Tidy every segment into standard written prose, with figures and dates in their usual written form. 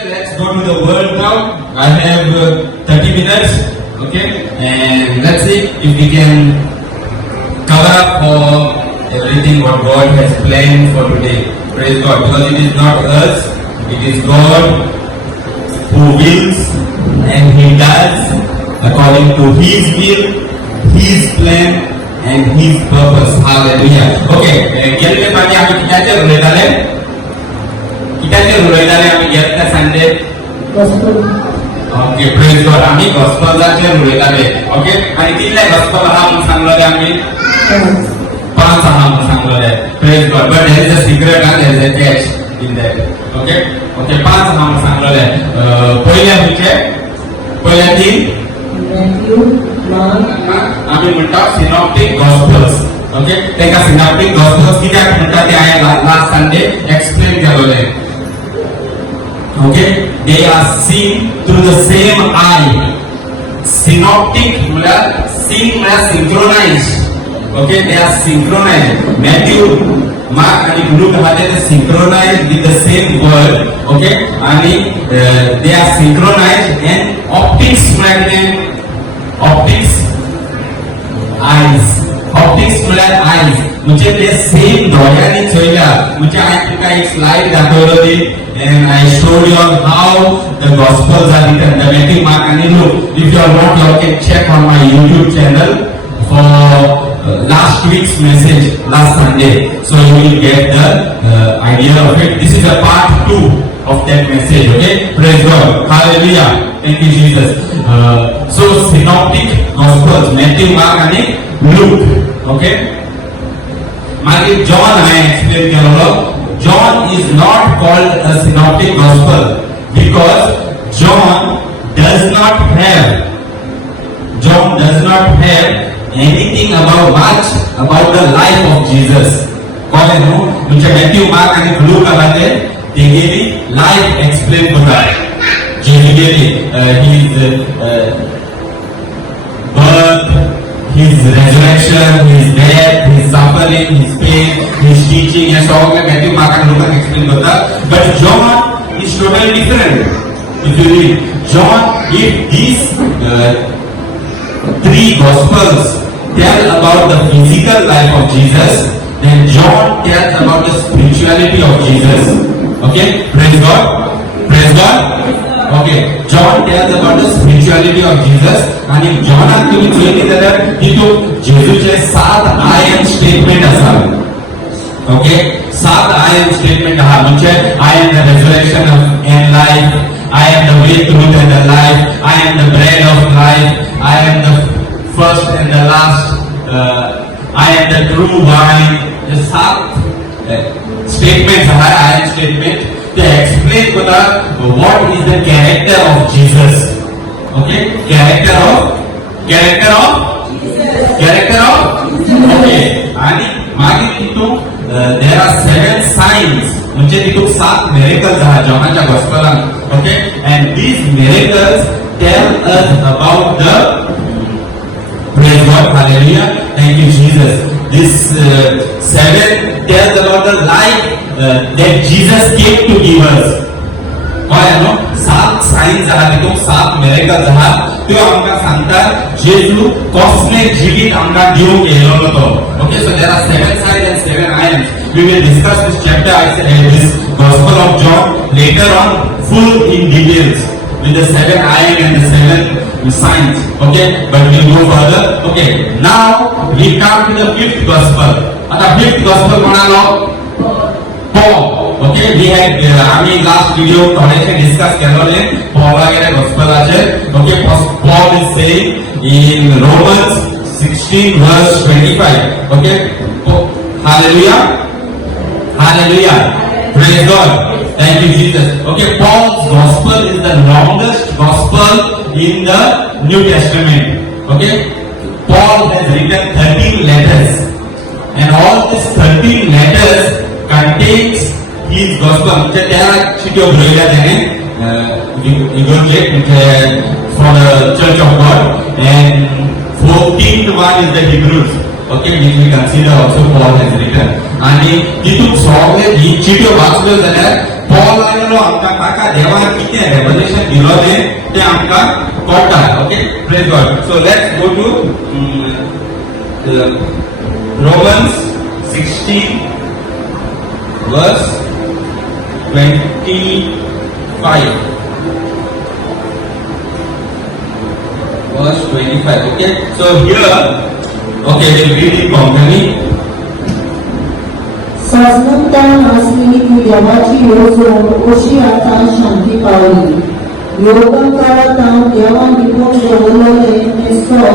Okay, let's go to the word now. I have 30 minutes. Okay, and let's see if we can cover up for everything what God has planned for today. Praise God, because it is not us, it is God who wills and He does according to His will, His plan and His purpose. Hallelujah. Okay, गेल्या पाठी आम्ही किती उलयताले? किती उलयताले आम्ही गेल्या Sunday? Gospel. Okay, praise God. आम्ही गॉस्पेलाचे उलयताले. ओके, आणि कितले गॉस्पेल हा म्हणून सांगलोले आम्ही? 5 हा म्हणून सांगलोले. Praise God. But there is a secret and there is a catch in that. Okay, okay, 5 हा म्हणून सांगलोले. पहिल्या 3 मॅथ्यू, मार्क, आम्ही म्हणतात सिनॉप्टिक गॉस्पेल्स. ओके, तेका सिनॉप्टिक गॉस्पेल्स कित्याक म्हणतात ते हांवें लास्ट संडे एक्सप्लेन केलोले. Okay, they are seen through the same eye. Synoptic म्हळ्यार seen म्हळ्यार synchronized. Okay, they are synchronized. Matthew, Mark आणि Luke हा ते synchronized with the same word. Okay, आणि they are synchronized and optics म्हळ्यार optics eyes. Optics म्हळ्यार eyes. म्हणजे ते सेम डोळ्यांनी चोयल्या. म्हणजे हांवें तुका एक slide दाखयलोली and I showed you how the Gospels are written, the Matthew, Mark and Luke. If you are not, you can check on my YouTube channel for last week's message, last Sunday. So you will get the idea of it. This is a part 2 of that message. Okay, praise God, hallelujah, thank you Jesus. So synoptic Gospels, Matthew, Mark and Luke. Okay, Mark, John I explained Kelo. John is not called a synoptic gospel because John does not have anything much about the life of Jesus. कौन है वो? मुझे Matthew, Mark and Luke का बात है. They gave life explain होता है. Jesus gave his birth, his resurrection, his death, his suffering, his pain, his teaching, and so on. Matthew, Mark, and Luke explain bata. But John is totally different. If you read John, if these 3 Gospels tell about the physical life of Jesus, then John tells about the spirituality of Jesus. Okay, praise God, praise God. Okay, John tells about the spirituality of Jesus, and if John actually चोयली जाल्यार तितून जेजूचे 7 I am statement आसा. Okay, 7 I am statement आहा. म्हणजे I am the resurrection and life, I am the way, truth and the life, I am the bread of life, I am the first and the last, I am the true vine. The 7 statements आहा. I am statement. They explain what is the character of Jesus. Okay, character of okay. आणि मागे तितून there are 7 signs. म्हणजे तितून 7 miracles आहात जॉनाच्या गॉस्पेलान. Okay, and these miracles tell us about the praise God, hallelujah, thank you Jesus. This 7 tells about the life that Jesus came to give us. Why no? 7 signs आहात तितून 7 miracles आहात. त्यो आमकां सांगता जेजू कसले जिवीत आमकां दिवंक येयलो तो. Okay, so there are 7 signs and 7 items. We will discuss this chapter, this Gospel of John later on, full in details with the 7 items and the 7 signs. Okay, but we will go further. Okay, now we come to the 5th Gospel. आता 5th Gospel कोणालो? Paul. Okay, we had आम्ही last video थोडेसे discuss केलोले Paul वगैरे Gospelaचे. Okay, Paul is saying in Romans 16 verse 25. Okay, hallelujah, hallelujah, praise God, thank you Jesus. Okay, Paul's Gospel is the longest Gospel in the New Testament. Okay, Paul has written 13 letters, and all these 13 letters contains his gospel. म्हणजे त्या चिठ्ठ्यो बरयल्या त्याने इगर्जेक for the Church of God, and 14th one is the Hebrews. Okay, which we consider also Paul has written. आणि तितून सगळे ही चिठ्ठ्यो वाचल्यो जाल्यार Paul आयलो आमकां ताका देवान कितें रेवलेशन दिलोलें तें आमकां कळटा. Okay, praise God. So let's go to Romans 16 verse 25. Verse 25. Okay, so here, okay, we'll read it properly. सासनता असलेली ती देवाची येवजण कशी आता शांती पावली. योगा काळात देवान दिवून दवरलेले ते सर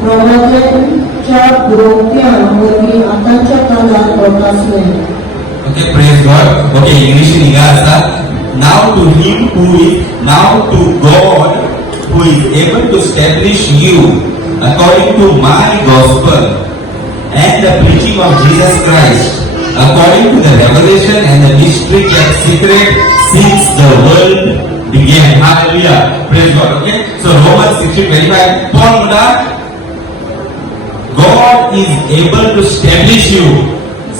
प्रवाद्यांच्या बरोवप्यां वरवीं आतांच्या काळात प्रकाशले. Okay, praise God. Okay, English in Igasa. Now to him who is, now to God who is able to establish you according to my gospel and the preaching of Jesus Christ, according to the revelation and the mystery kept secret since the world began. Hallelujah. Praise God. Okay. So Romans 16:25. Paul Muda, God is able to establish you,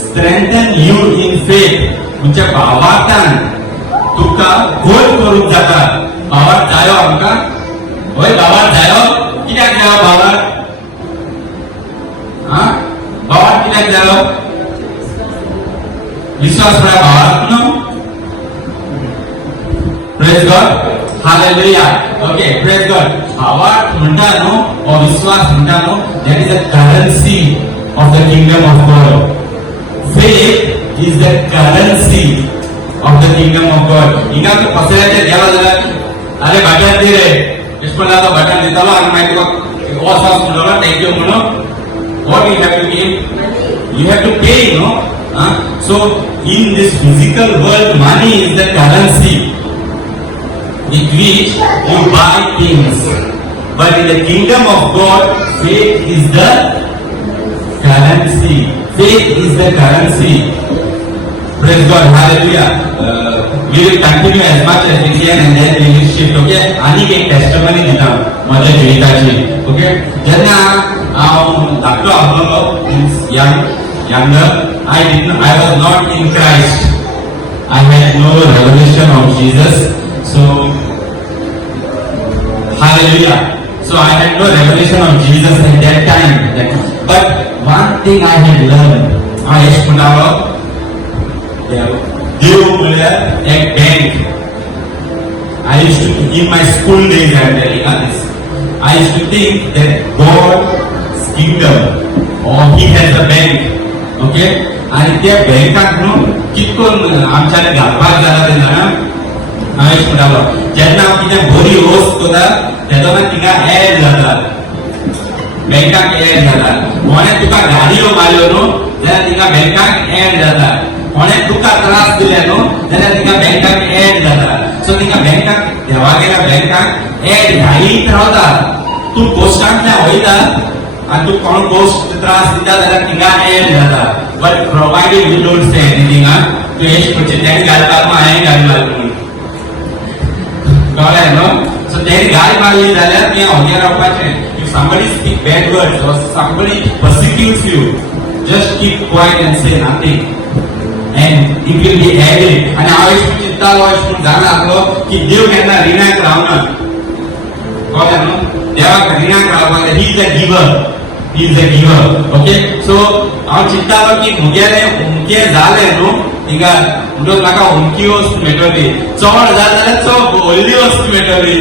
strengthen you in faith. तुमच्या भावार्थान तुका गोल करूंक जाता. भावार्थ जायो आमकां. होय, भावार्थ जायो. कित्याक जायो भावार्थ? भावार्थ कित्याक जायो? विश्वास पडा भावार्थ न्हू. Praise God. Hallelujah. Okay, praise God. भावार्थ म्हणटा न्हू, हो विश्वास म्हणटा न्हू, that is a currency of the kingdom of God. Faith is the currency of the kingdom of God. हिंगा तू पसऱ्याचे गेला जाल्यार अरे बटन दे रे, विश्वनाथ बटन दितालो आनी मागीर तुका वॉसास म्हणलो थँक्यू म्हणून. What you have to give? You have to pay, no? So in this physical world, money is the currency with which you buy things. But in the kingdom of God, faith is the currency. Faith is the currency. Praise God. Hallelujah. We will continue as much as we can and then we will shift. Okay. आणि एक testimony दिता माझ्या जिविताची. Okay. जेन्ना हांव धाकटो आसलो, younger, I was not in Christ. I had no revelation of Jesus. So hallelujah. So I had no revelation of Jesus at that time. But one thing I had learned, Dev Mulya, a bank. I used to, in my school days, I am telling this. I used to think that God's kingdom, or He has a bank, okay? आणि त्या बँकात न्हू कितकोन आमच्यानी घालपाक जाला ते जाणा. हांवें म्हणटालो जेन्ना हांव कितें बरी वस्त कोता तेदोना तिंगा एड जाता, बँकाक एड जाता. कोणें तुका गाडयो मारल्यो न्हू जाल्यार तिंगा बँकाक एड जाता. कोणें तुका त्रास दिले न्हू जाल्यार तिंगा बँकाक एड जाता. सो तिंगा बँकाक देवागेल्या बँकाक एड घालीत रावता. तूं पोस्टांतल्यान वयता आणि तू कोण पोस्ट त्रास दिता जाल्यार तिंगा एड जाता. But provided you don't say anything, तू हेच म्हणचे तेणी घालपाक हांवें घालपाक म्हणून कळ्ळें न्हू. सो तेणी गाय मारली जाल्यार तें होगे रावपाचें. If somebody speak bad words or somebody persecutes you, just keep quiet and say nothing and it will be added. आणि हांव अशें चिंत्तालो अशें म्हणून जाणा लागलो की देव केन्ना रिणाक रावना. कळ्ळें न्हू. देवाक रिणाक रावपाक he is a giver. He is a giver. Okay. So हांव चिंत्तालो की मुगेलें उमकें जालें न्हू थिंगा म्हणटून म्हाका उमकी वस्त मेळटली. चड जालें जाल्यार चड व्हडली वस्त मेळटली.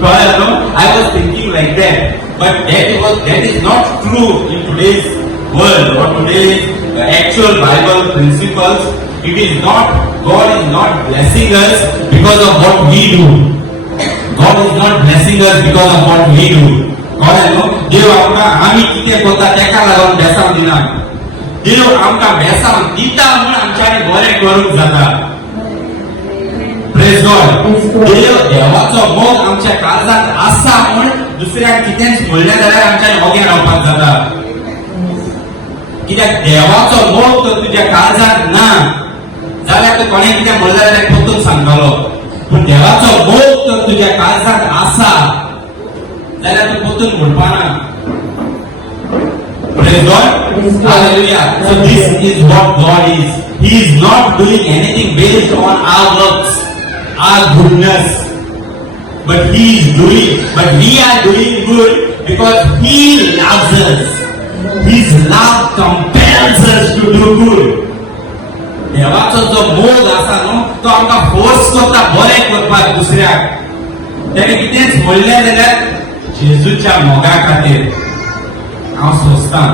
कळ्ळें न्हू. I was thinking like that. But that is not true in today's world or today's actual Bible principles. It is not. God is not blessing us because of what we do. God is not blessing us because of what we do. कळ्ळें न्हू. देव आमकां आमी कितें करता तेका लागून बेसांव दिना. देव आमकां बेसांव दिता म्हूण आमच्यानी बरें करूंक जाता. Praise God. देवाचो मोग आमच्या काळजांत आसा म्हूण दुसऱ्याक कितेंच म्हणलें जाल्यार आमच्यानी ओग्यां रावपाक जाता. कित्याक देवाचो मोग जर तुज्या काळजांत ना जाल्यार तूं कोणें कितें म्हणलें जाल्यार पोतून सांगतलो. पूण देवाचो मोग जर तुज्या काळजांत आसा जाल्यार तूं पोतून म्हणपाना. Praise God. Hallelujah. So this is what God is. He is not doing anything based on our works, our goodness. But we are doing good because He loves us. His love compels us to do good. देवाचो जो मोग आसा न्हू तो आमकां force करता बरें करपाक दुसऱ्याक. तेणे कितेंच म्हणलें जाल्यार जेजूच्या मोगा खातीर हांव सोंसतां,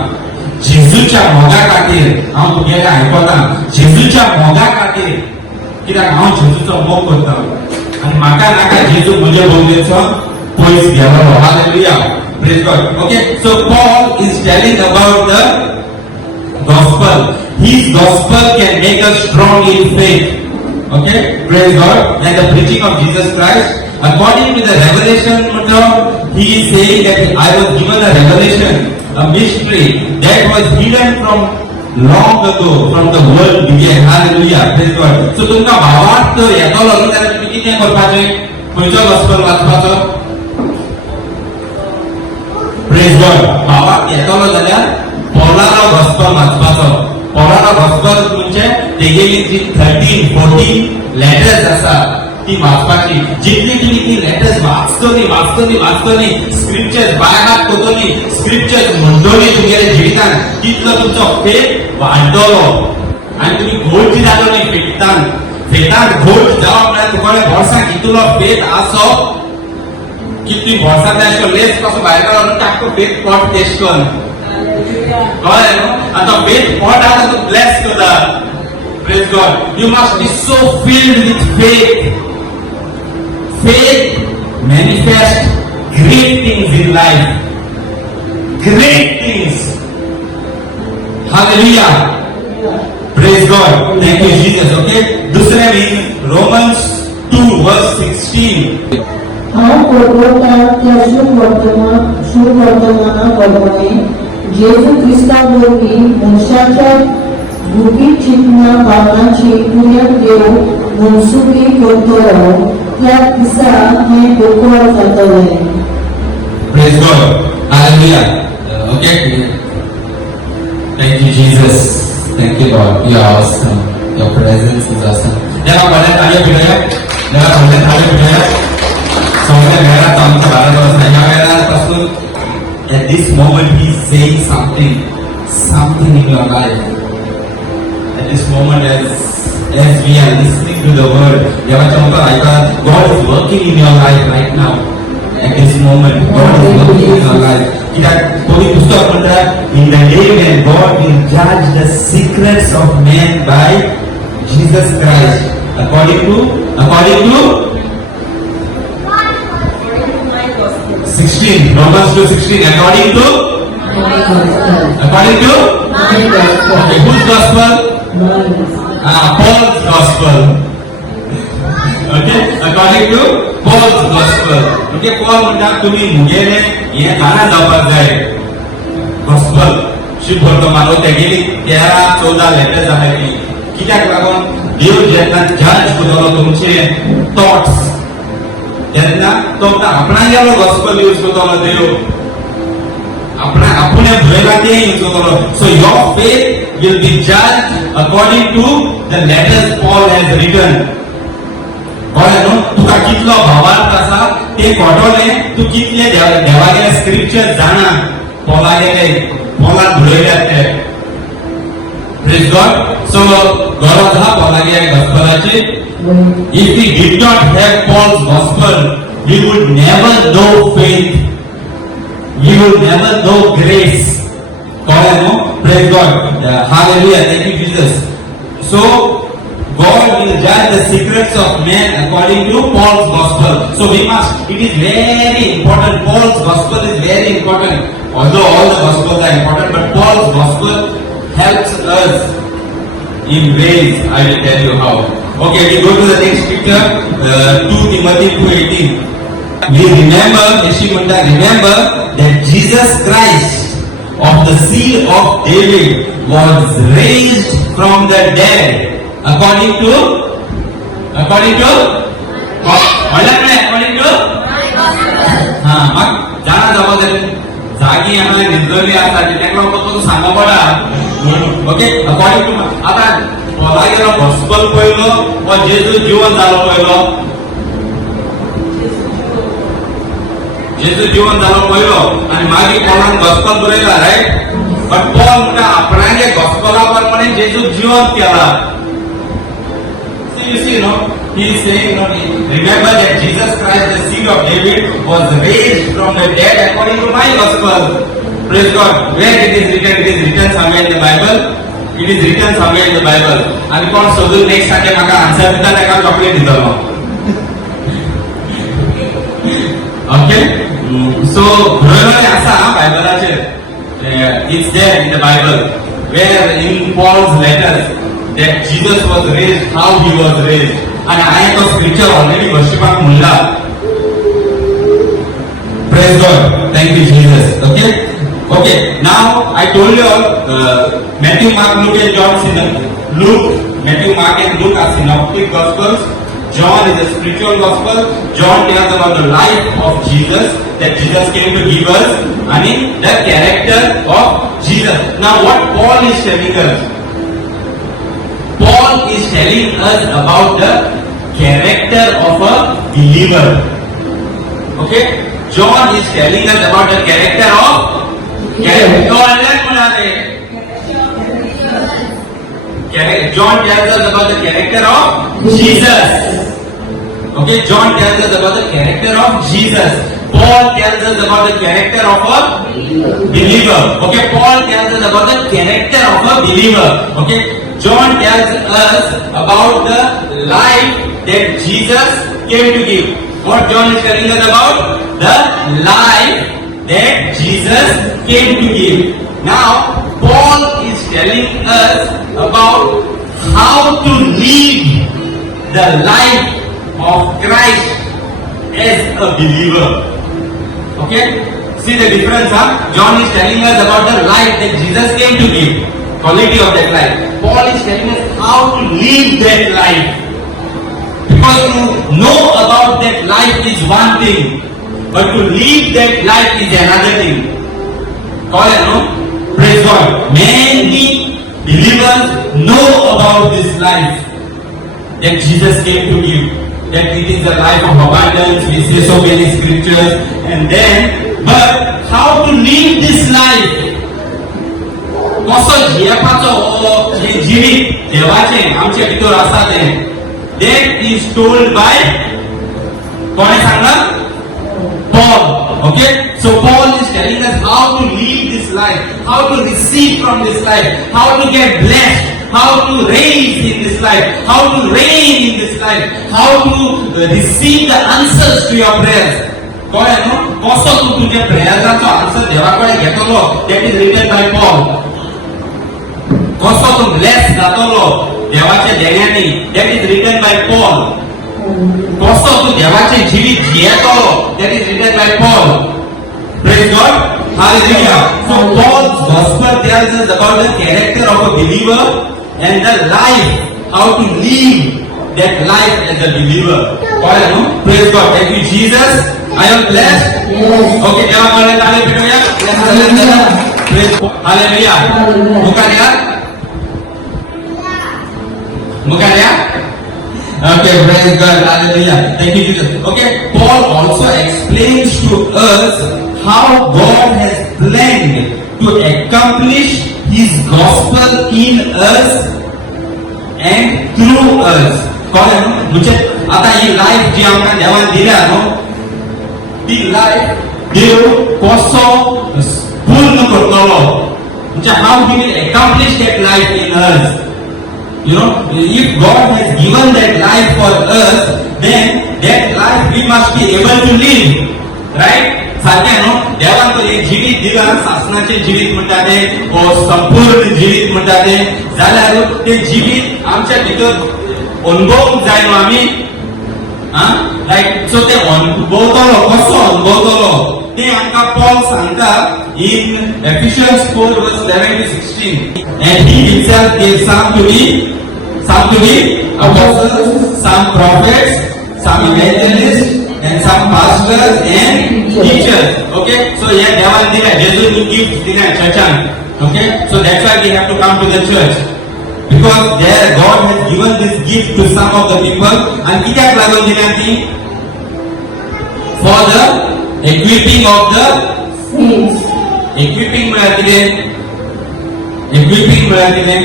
जेजूच्या मोगा खातीर हांव तुगेलें आयकतां, जेजूच्या मोगा खातीर कित्याक हांव जेजूचो मोग करतां आनी म्हाका नाका जेजू म्हजे भोंवडेचो पयस गेलो. Hallelujah, praise God. Okay, so Paul is telling about the gospel. His gospel can make us strong in faith. Okay, praise God. Like the preaching of Jesus Christ, according to the revelation, he is saying that I was given a revelation, a mystery that was hidden from long ago, from the world began. Hallelujah, praise God. So तुमका भावार्थ तर येतलो न्ही जाल्यार तुमी कितें करपाचें? खंयचो gospel वाचपाचो? Praise God. भावार्थ येतलो जाल्यार पॉलारो गॉस्पल वाचपाचो. पॉलारो गॉस्पल म्हणजे तेगेली जी 13-14 लेटर्स आसा ती वाचपाची. जितली तुमी ती लेटर्स वाचतली स्क्रिप्चर्स बायहार्ट करतली, स्क्रिप्चर्स म्हणटली तुमगेल्या जिवितान, तितलो तुमचो फेथ वाडटलो आनी तुमी घोट जालो न्ही फेथान घोट जावप म्हळ्यार तुमच्या भोरसाक इतलो फेथ आसप की तुमी भोरसांतल्यान अशें लेस कसो भायर काडलो टाक्को फेथ पॉट टेस्ट कर. कळ्ळें न्हू? आनी तो फेथ पॉट आसा तो ब्लेस करता. Praise God. You must be so filled with faith. Faith manifests great things in life. Great things. Hallelujah. Praise God. Thank you, Jesus. Okay. दूसरे में Romans 2 verse 16. हांव परतोता त्या शुभवर्तमानाप्रमाणे जेजू क्रिस्ता वरवीं मनशाच्या गुपीत चिंतना भावनांची पुर्याक देव मनसुबी करतलो त्या दिसा हें दोतोर जातलें. Praise God. Hallelujah. Okay. Thank you, Jesus. Thank you, Lord. You are awesome. Your presence is awesome. जरा बड़े ताले बिठाया. सोने मेरा काम का बारे में बताया मेरा पासून. At this moment, He is saying something in your life. At this moment, as we are listening to the word, God is working in your life right now. At this moment, God is working in your life. In the day when God will judge the secrets of men by Jesus Christ, according to 16, Romans 2:16, according to okay, whose gospel? Paul's gospel. Okay, according to Paul's gospel. Okay, Paul म्हणटा तुम्ही मुगेले हे जाणा जावपाक जाय. gospel शुभ वर्तमान तेगेली 13-14 letters आहाय. कित्याक लागून देव जेन्ना जज करतलो तुमचे थॉट्स तेन्ना तो आपणागेलो गॉस्पल यूज करतलो देव. आपुणे भयला ते यूज करतलो. So your faith will be judged according to the letters Paul has written. कळ्ळें न्हू? तुका कितलो भावार्थ आसा ते कोटोले तूं कितले देवागेले स्क्रिप्चर जाणा. पॉलान बरयल्यात ते. Praise God. सो गरज आहा पॉलागे गॉस्पलाची. If we did not have Paul's gospel, we would never know faith. We would never know grace. Praise God. Hallelujah. Thank you, Jesus. So, God will judge the secrets of men according to Paul's gospel. So we must, it is very important. Paul's gospel is very important. Although all the gospels are important, but Paul's gospel helps us in ways. I will tell you how. Okay, we go to the next scripture, 2 Timothy 2:18. We remember that Jesus Christ of the seed of David was raised from the dead according to मग जाणा जबाबदारी जागी निर्दली आसा तेका तो सांगो पडा. Okay, according to आता पॉलागेलो gospel पळयलो वा जेजू जीवन जालो पळयलो? जेजू जीवन जालो पळयलो आनी मागीर पॉलान गॉस्पल बरयला, रायट? बट पॉल म्हणटा आपणागे गॉस्पला प्रमाणे जेजू जीवन केला. You see, no? He is saying, no, remember that Jesus Christ, the seed of David, was raised from the dead according to my gospel. Praise God. Where it is written? It is written somewhere in the Bible. It is written somewhere in the Bible. And कोण सोडून next time म्हाका answer दिता ताका chocolate दितलो. Okay? So बरोबर आसा बायबलाचेर. It's there in the Bible. Where in Paul's letters that Jesus was raised, how he was raised. And I have a scripture already worshiping Mullah. Praise God. Thank you, Jesus. Okay? Okay. Now, I told you all, Matthew, Mark, Luke and John, Matthew, Mark and Luke are synoptic gospels. John is a spiritual gospel. John tells about the life of Jesus, that Jesus came to give us, and the character of Jesus. Now, what Paul is telling us? Paul is telling us about the character of a believer. Okay? John is telling us about the character of John tells us about the character of Jesus. Okay, John tells us about the character of Jesus. Paul tells us about the character of a believer. Okay, Paul tells us about the character of a believer. Okay, John tells us about the life that Jesus came to give. What John is telling us about? The life that Jesus came to give. Now, Paul is telling us about how to live the life of Christ as a believer. Okay? See the difference, huh? John is telling us about the life that Jesus came to give. Quality of that life. Paul is telling us how to live that life. Because to know about that life is one thing, but to live that life is another thing. Call it, no? Praise God. Many believers know about this life that Jesus came to give. That it is a life of abundance. We see so many scriptures. And then, but how to live this life? कसो जियेपाचो हे जिवीत देवाचे आमचे भितर आसा ते that is told by कोणे Sangla? Paul. Okay, so Paul is telling us how to live this life, how to receive from this life, how to get blessed, how to raise in this life, how to reign in this life, how to receive the answers to your prayers. कोणे no कसो तू तुझे प्रेयराचो answer देवाकडे घेतलो? That is written by Paul. कसो तू bless जातलो देवाच्या देण्यानी? That is written by Paul. कसो तू देवाचे जीवित जियेतलो? That is written by Paul. Praise God. Hallelujah. So Paul's gospel tells us about the character of a believer and the life, how to live that life as a believer. Praise God. Thank you, Jesus. I am blessed. Yes. Okay, देवा मला ताली पिटूया. Praise God. Hallelujah. मुकाल्या? मुकाल्या? Okay, praise God, hallelujah. Thank you, Jesus. Okay, Paul also explains to us how God has planned to accomplish His gospel in us and through us. कळ्ळें न्हू? म्हणजे आता ही life जी आमकां देवान दिल्या न्हू, ती लाईफ देव कसो पूर्ण करतलो, म्हणजे how He will accomplish that life in us. You know, if God has given that life for us, then that life we must be able to live, right? सारखें न्हू? देवान तो एक जिवीत दिला, शासनाचे जिवीत म्हणटा ते, संपूर्ण जिवीत म्हणटा ते, जाल्यार ते जिवीत आमच्या भितर अनुभव जाय न्हू आमी, लायक सो ते अनुभवतलो, कसो अनुभवतलो ते आमकां पॉल सांगता in Ephesians 4 verse 11 to 16. And he himself gave some to be apostles, some prophets, some evangelists, and some pastors and teachers. Okay, so yeah, devan dila Jesus will give dila churchan. Okay, so that's why we have to come to the church. because there God has given this gift to some of the people. And कित्याक लागून दिल्या ती? For the equipping of the saints. equipping म्हळ्यार कितें? equipping म्हळ्यार कितें?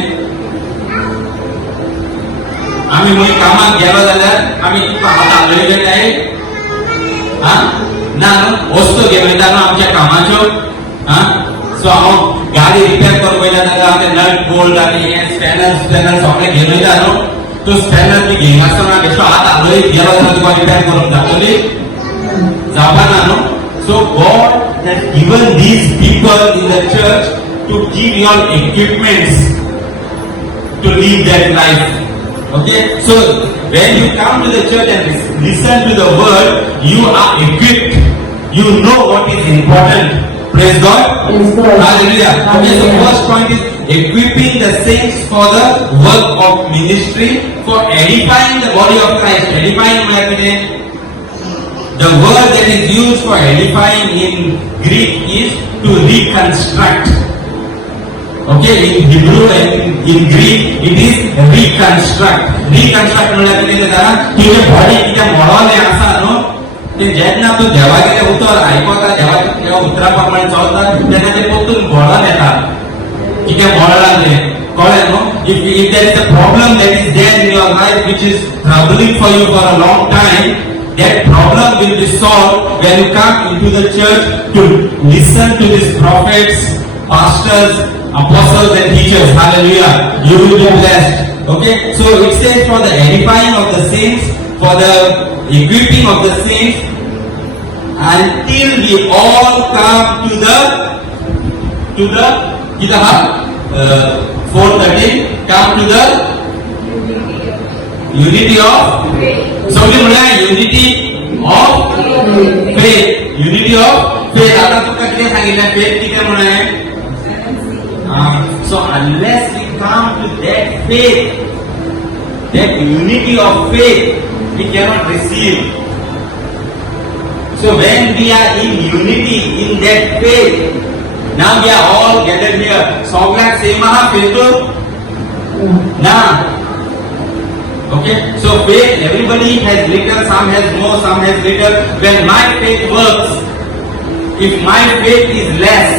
आम्ही मुळी कामाक गेलो जाल्यार आम्ही तुका हात आलयले काय? हा? ना वस्तू घेवन येता न्हू आमच्या कामाच्यो. हा? सो हांव गाडी रिपेअर करूंक वयता जाल्यार हांव ते नट बोल्ट आनी हे स्पॅनर सगळे घेवन वयता न्हू. तो स्पॅनर बी घेयना आसतना बेश्टो हात आलयत गेलो जाल्यार तुका रिपेअर करूंक जातली? जावपाना न्हू. So God has given these people in the church to give your equipments to live that life. Okay, so when you come to the church and listen to the word, you are equipped. You know what is important. Praise God. Praise God. Hallelujah. Okay, so Hallelujah. first point is equipping the saints for the work of ministry, for edifying the body of Christ. Edifying means the word that is used for edifying in Greek is to reconstruct. Okay, in Hebrew and in Greek it is reconstruct. Reconstruct म्हळ्यार कितें जाता? तुजे body कितें मोडोलें आसा न्हू, ते जेन्ना तूं देवागेर उतर आयकता, देवाच्या उतरा प्रमाणे चलता, तेन्ना ते परतून घडोवन येता. कितें मोडलां तें कळ्ळें न्हू? If there is a problem that is there in your life which is troubling for you for a long time, that problem will be solved when you come into the church to listen to these prophets, pastors, apostles and teachers. Hallelujah. You will be blessed. Okay. So it says for the edifying of the saints, for the equipping of the saints, until we all come to the 4:13, come to the unity of somebody म्हणल्यार unity of faith. Unity of faith. आता तुका कितें सांगितलें? faith कितें म्हणे? So unless we come to that faith, that unity of faith, we cannot receive. So when we are in unity in that faith, now we are all gathered here. सगळ्यांक same आहा faith? ना. Okay, so faith, everybody has little, some has more, some has little. When my faith works, if my faith is less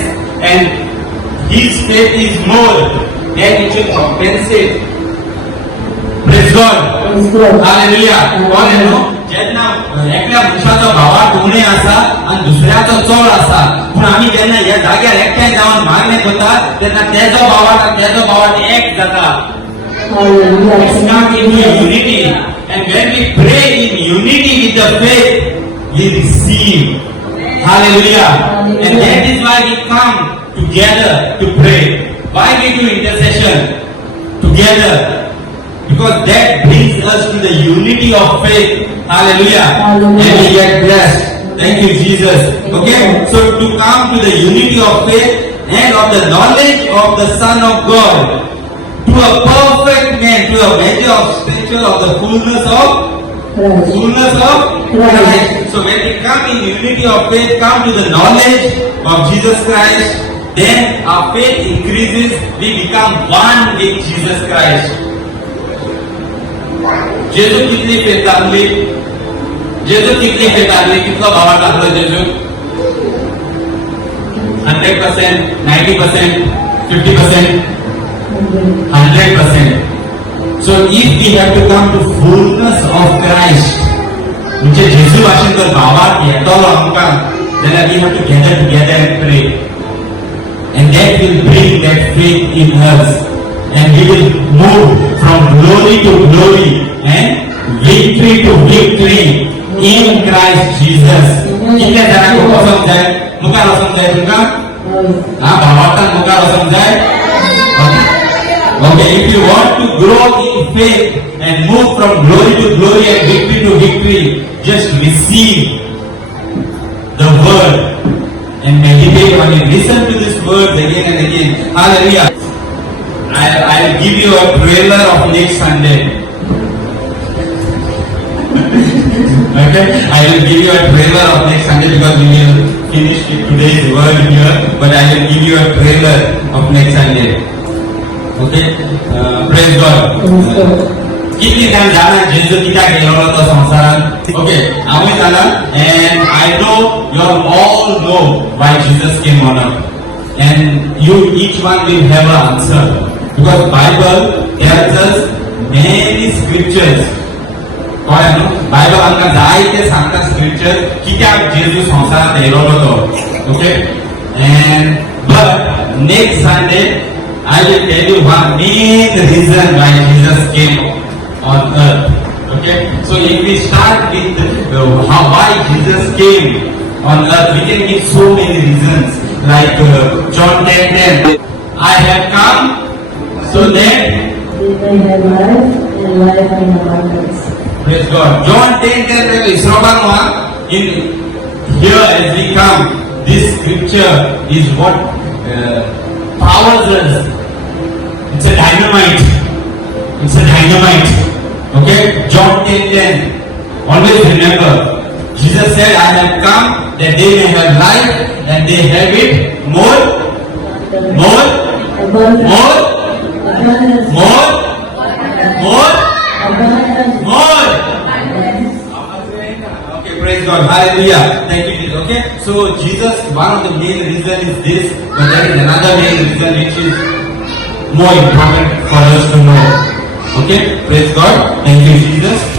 and his faith is more, then it will compensate. Praise God. Praise God. Hallelujah. कोण आहे no? जेन्ना एकल्या मनशाचो भावाक उणे आसा आणि दुसऱ्याचो चड आसा, पूण आमी जेन्ना ह्या जाग्यार एकठांय जावन मागणे करता तेन्ना तेजो भावाक आणि तेजो भावाक एक जाता. Hallelujah. It's not in unity. And when we pray in unity with the faith, we receive. Hallelujah. And that is why we come together to pray. Why we do intercession together? Because that brings us to the unity of faith. Hallelujah. Hallelujah. And we get blessed. Thank you, Jesus. Okay? So to come to the unity of faith and of the knowledge of the Son of God, to a perfect man, to a measure of stature of the fullness of Christ. So when we come in unity of faith, come to the knowledge of Jesus Christ, then our faith increases, we become one with Jesus Christ. जेजू कितली faith Dakhli? जेजू कितली faith Dakhli? कितलो भावा दाखलो जेजू? 100%, 90%, 50%, 100%. So if we have to come to fullness of Christ, म्हणजे जेजू भाशेन जर भावाक येतलो आमकां, जाल्यार we have to gather together and pray. And that will bring that faith in us. And we will move from glory to glory and victory to victory in Christ Jesus. कितल्या जाणांक वचोंक जाय? मुखार वचोंक जाय तुमकां? भावार्थान मुखार वचोंक जाय? Okay, if you want to grow in faith and move from glory to glory and victory to victory, just receive the word and meditate on it. Listen to these words again and again. Hallelujah. I'll give you a trailer of next Sunday. Okay? I will give you a trailer of next Sunday because we will finish today's word here. But I will give you a trailer of next Sunday. Okay praise God Praise God. कितली जाण जाणा जेजू कित्याक येयलो तो संवसारांत okay हांवूय जाणा and I know you all know Y Jesus came on earth and you each one will have a answer because Bible tells us many scriptures कळ्ळें न्हू बायबल आमकां जायते सांगता स्क्रिप्चर कित्याक जेजू संवसारांत येयलो तो okay and but next Sunday I will tell you one main reason why Jesus came on earth. Okay, so if we start with why Jesus came on earth, we can give so many reasons. Like John 10:10, I have come so that They may have life and life in abundance. praise God. John 10:10 Israel in here as we come, this scripture is what powers us. It's a dynamite. It's a dynamite. Okay? John 10:10. Always remember, Jesus said, I have come that they may have life and they have it more, more, Abundance. more, Abundance. more, more, Abundance. more. Okay, praise God. Hallelujah. Thank you, Jesus. Okay? So Jesus, one of the main reason is this, but there is another main reason which is more important for us to know. Okay? Praise God. Thank you, Jesus.